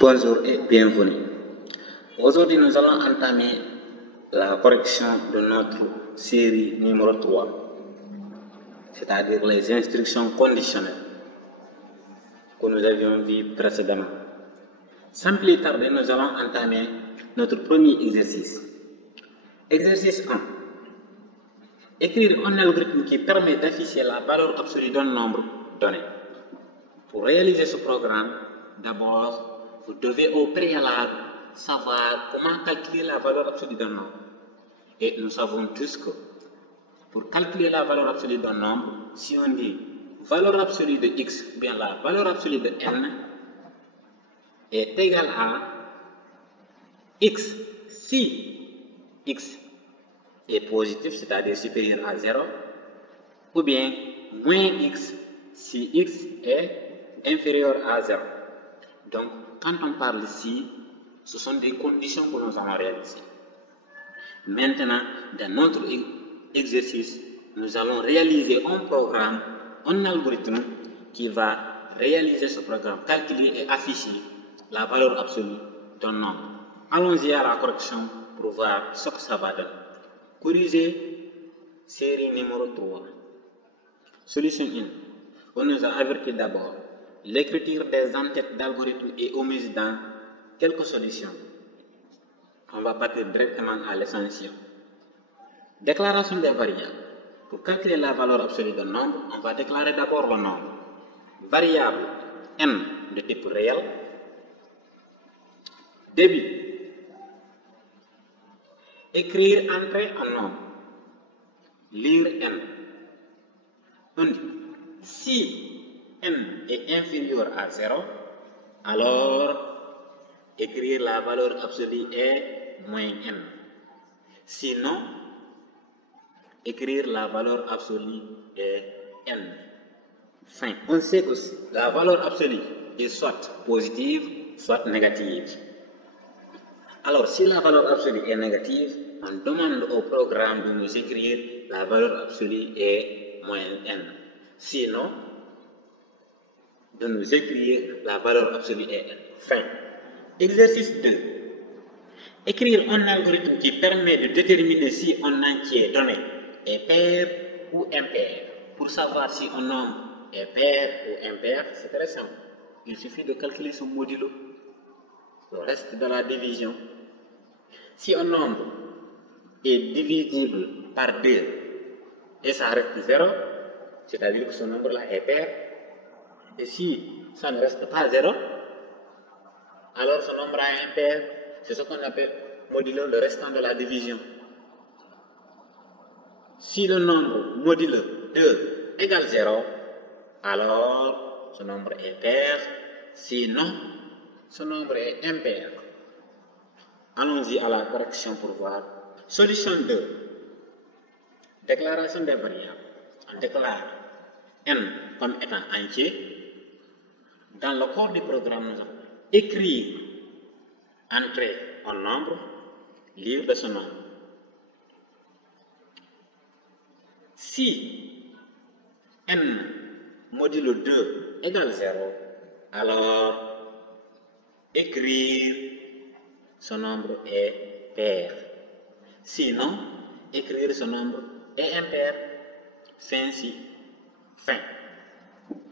Bonjour et bienvenue. Aujourd'hui, nous allons entamer la correction de notre série numéro 3, c'est-à-dire les instructions conditionnelles que nous avions vues précédemment. Sans plus tarder, nous allons entamer notre premier exercice. Exercice 1. Écrire un algorithme qui permet d'afficher la valeur absolue d'un nombre donné. Pour réaliser ce programme, d'abord, vous devez au préalable savoir comment calculer la valeur absolue d'un nombre. Et nous savons tous que pour calculer la valeur absolue d'un nombre, si on dit valeur absolue de x, ou bien la valeur absolue de n est égale à x si x est positif, c'est-à-dire supérieur à 0, ou bien moins x si x est inférieur à 0. Donc, quand on parle ici, ce sont des conditions que nous allons réaliser. Maintenant, dans notre exercice, nous allons réaliser un programme, un algorithme qui va réaliser ce programme, calculer et afficher la valeur absolue d'un nombre. Allons-y à la correction pour voir ce que ça va donner. Corriger série numéro 3. Solution 1. On nous a averti d'abord l'écriture des entêtes d'algorithmes est omise dans quelques solutions. On va partir directement à l'essentiel. Déclaration des variables. Pour calculer la valeur absolue d'un nombre, on va déclarer d'abord le nombre. Variable n de type réel. Début. Écrire, entrer un nombre. Lire n. On dit si n est inférieur à 0, alors écrire la valeur absolue est moins n. Sinon, écrire la valeur absolue est n. Fin. On sait que la valeur absolue est soit positive, soit négative. Alors, si la valeur absolue est négative, on demande au programme de nous écrire la valeur absolue est moins n. Sinon, de nous écrire la valeur absolue est n. Fin. Exercice 2. Écrire un algorithme qui permet de déterminer si un entier donné est pair ou impair. Pour savoir si un nombre est pair ou impair, c'est très simple. Il suffit de calculer son modulo, le reste de la division. Si un nombre est divisible par 2 et ça reste 0, c'est-à-dire que ce nombre-là est pair. Et si ça ne reste pas 0, alors ce nombre est impair. C'est ce qu'on appelle modulo le restant de la division. Si le nombre modulo 2 égale 0, alors ce nombre est pair. Sinon, ce nombre est impair. Allons-y à la correction pour voir. Solution 2. Déclaration des variables. On déclare n comme étant entier. Dans le corps du programme, nous allons écrire, entrer un nombre, lire de ce nombre. Si n modulo 2 égale 0, alors écrire ce nombre est pair. Sinon, écrire ce nombre est impair. Fin.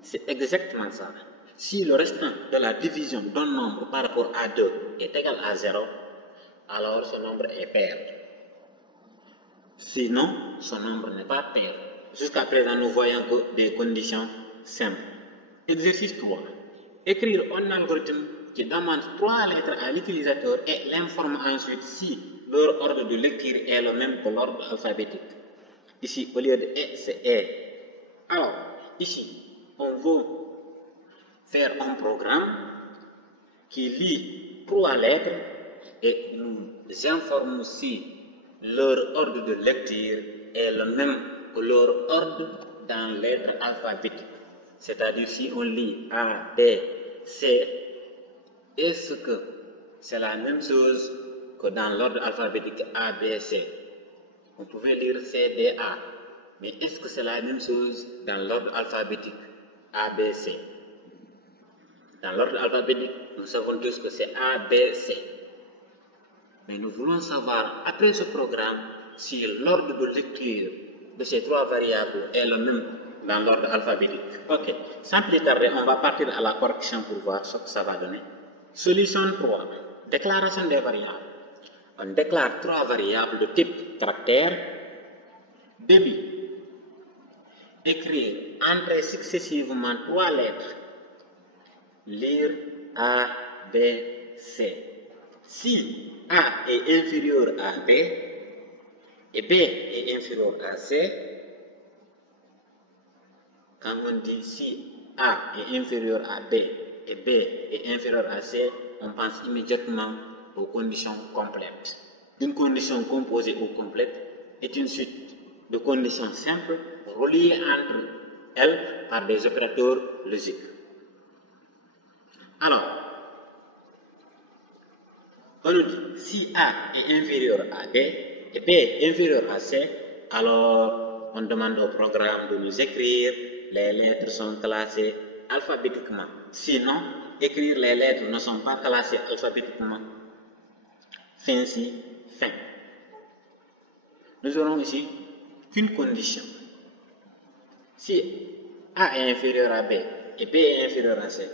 C'est exactement ça. Si le restant de la division d'un nombre par rapport à 2 est égal à 0, alors ce nombre est pair. Sinon, ce nombre n'est pas pair. Jusqu'à présent, nous voyons que des conditions simples. Exercice 3. Écrire un algorithme qui demande 3 lettres à l'utilisateur et l'informe ensuite si leur ordre de lecture est le même que l'ordre alphabétique. Ici, au lieu de E, c'est E. Alors, ici, on veut faire un programme qui lit 3 lettres et nous informe si leur ordre de lecture est le même que leur ordre dans lettres alphabétiques. C'est-à-dire si on lit A, B, C, est-ce que c'est la même chose que dans l'ordre alphabétique A, B, C? On pouvait lire C, D, A. Mais est-ce que c'est la même chose dans l'ordre alphabétique A, B, C? Dans l'ordre alphabétique, nous savons tous que c'est A, B, C. Mais nous voulons savoir, après ce programme, si l'ordre de lecture de ces trois variables est le même dans l'ordre alphabétique. Ok, sans plus tarder, on va partir à la correction pour voir ce que ça va donner. Solution 3. Déclaration des variables. On déclare trois variables de type caractère, débit. Écrire, entrer successivement trois lettres. Lire A, B, C. Si A est inférieur à B et B est inférieur à C, quand on dit si A est inférieur à B et B est inférieur à C, on pense immédiatement aux conditions complètes. Une condition composée ou complète est une suite de conditions simples reliées entre elles par des opérateurs logiques. Alors, on nous dit si A est inférieur à B et B est inférieur à C, alors on demande au programme de nous écrire les lettres sont classées alphabétiquement. Sinon, écrire les lettres ne sont pas classées alphabétiquement. Fin. Nous aurons ici qu'une condition. Si A est inférieur à B et B est inférieur à C,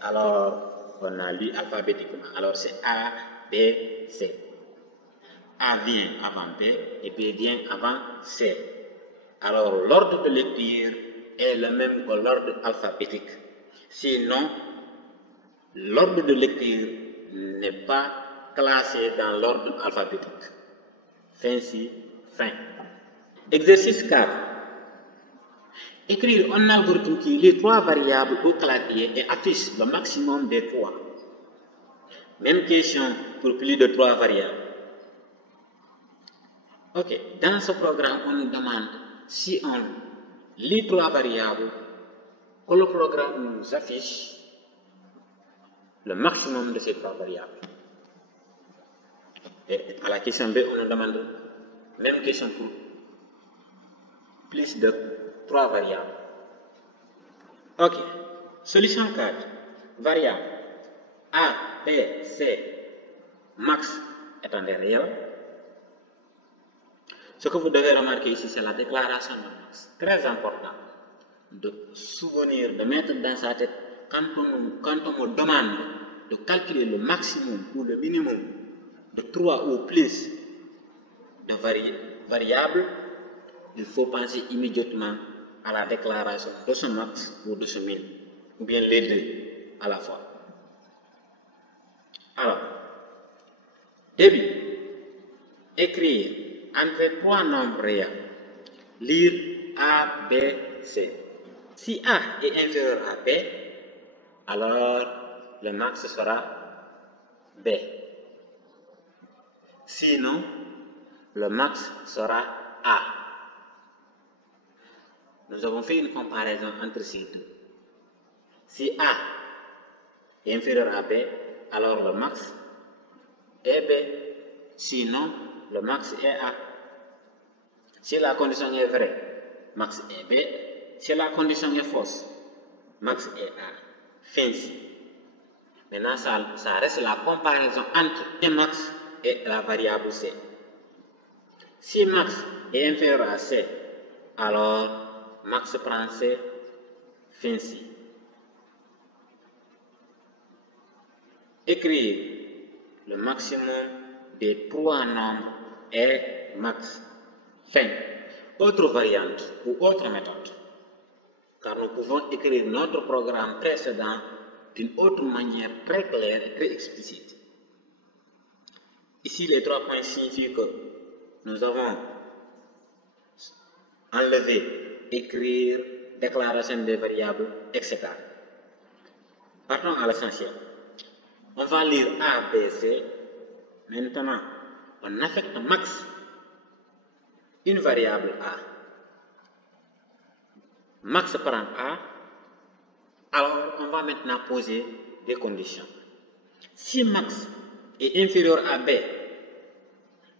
alors on a lu alphabétiquement. Alors c'est A, B, C. A vient avant B et B vient avant C. Alors l'ordre de lecture est le même que l'ordre alphabétique. Sinon, l'ordre de lecture n'est pas classé dans l'ordre alphabétique. Fin. Exercice 4. Écrire un algorithme qui lit trois variables au clavier et affiche le maximum des trois. Même question pour plus de trois variables. Ok, dans ce programme, on nous demande si on lit trois variables, que le programme nous affiche le maximum de ces trois variables. Et à la question B, on nous demande même question pour plus de trois variables. Ok, solution 4. Variable A, B, C, max étant des réels. Ce que vous devez remarquer ici, c'est la déclaration de max. Très important de souvenir, de mettre dans sa tête, quand on me demande de calculer le maximum ou le minimum de 3 ou plus de variables, il faut penser immédiatement à la déclaration de ce max ou de ce min, ou bien les deux à la fois. Alors, début, écrire entre trois nombres réels, lire A, B, C. Si A est inférieur à B, alors le max sera B. Sinon, le max sera A. Nous avons fait une comparaison entre ces deux. Si A est inférieur à B, alors le max est B. Sinon, le max est A. Si la condition est vraie, max est B. Si la condition est fausse, max est A. Fin. Maintenant, ça reste la comparaison entre max et la variable C. Si max est inférieur à C, alors max prend C. Fin. Écrire le maximum des trois nombres est max. Fin. Autre variante ou autre méthode, car nous pouvons écrire notre programme précédent d'une autre manière très claire et très explicite. Ici, les 3 points signifient que nous avons enlevé, écrire, déclaration des variables, etc. Partons à l'essentiel. On va lire A, B, C. Maintenant, on affecte max une variable A. Max prend A. Alors, on va maintenant poser des conditions. Si max est inférieur à B,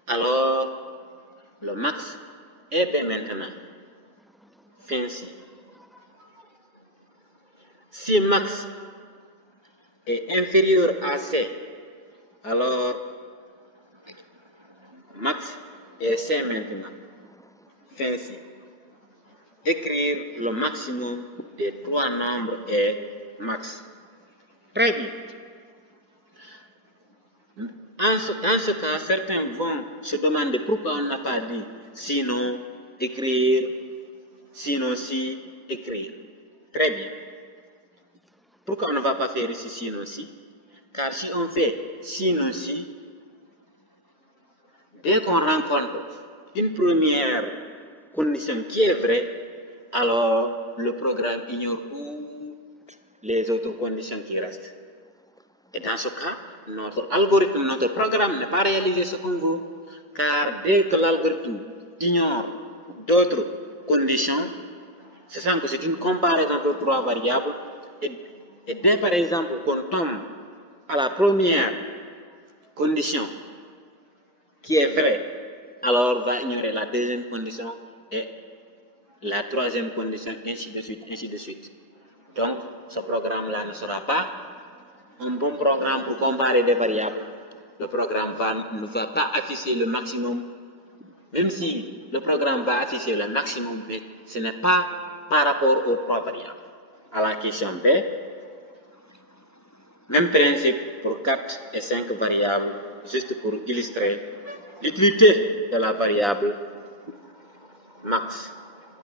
alors le max est B maintenant. Fin. Si max est inférieur à C, alors max est C maintenant. Fin C. Écrire le maximum des trois nombres est max. Très bien. En ce cas, certains vont se demander pourquoi on n'a pas dit sinon écrire, sinon si écrire. Très bien. Pourquoi on ne va pas faire ici sinon si? Car si on fait sinon si, dès qu'on rencontre une première condition qui est vraie, alors le programme ignore les autres conditions qui restent. Et dans ce cas, notre algorithme, notre programme n'est pas réalisé ce qu'on veut, car dès que l'algorithme ignore d'autres conditions, c'est ça que c'est une comparaison de trois variables, et dès par exemple qu'on tombe à la première condition qui est vraie, alors va ignorer la deuxième condition et la troisième condition, ainsi de suite, ainsi de suite. Donc, ce programme-là ne sera pas un bon programme pour comparer des variables. Le programme ne va pas afficher le maximum, même si le programme va afficher le maximum, mais ce n'est pas par rapport aux trois variables. À la question B, même principe pour 4 et 5 variables, juste pour illustrer l'utilité de la variable max.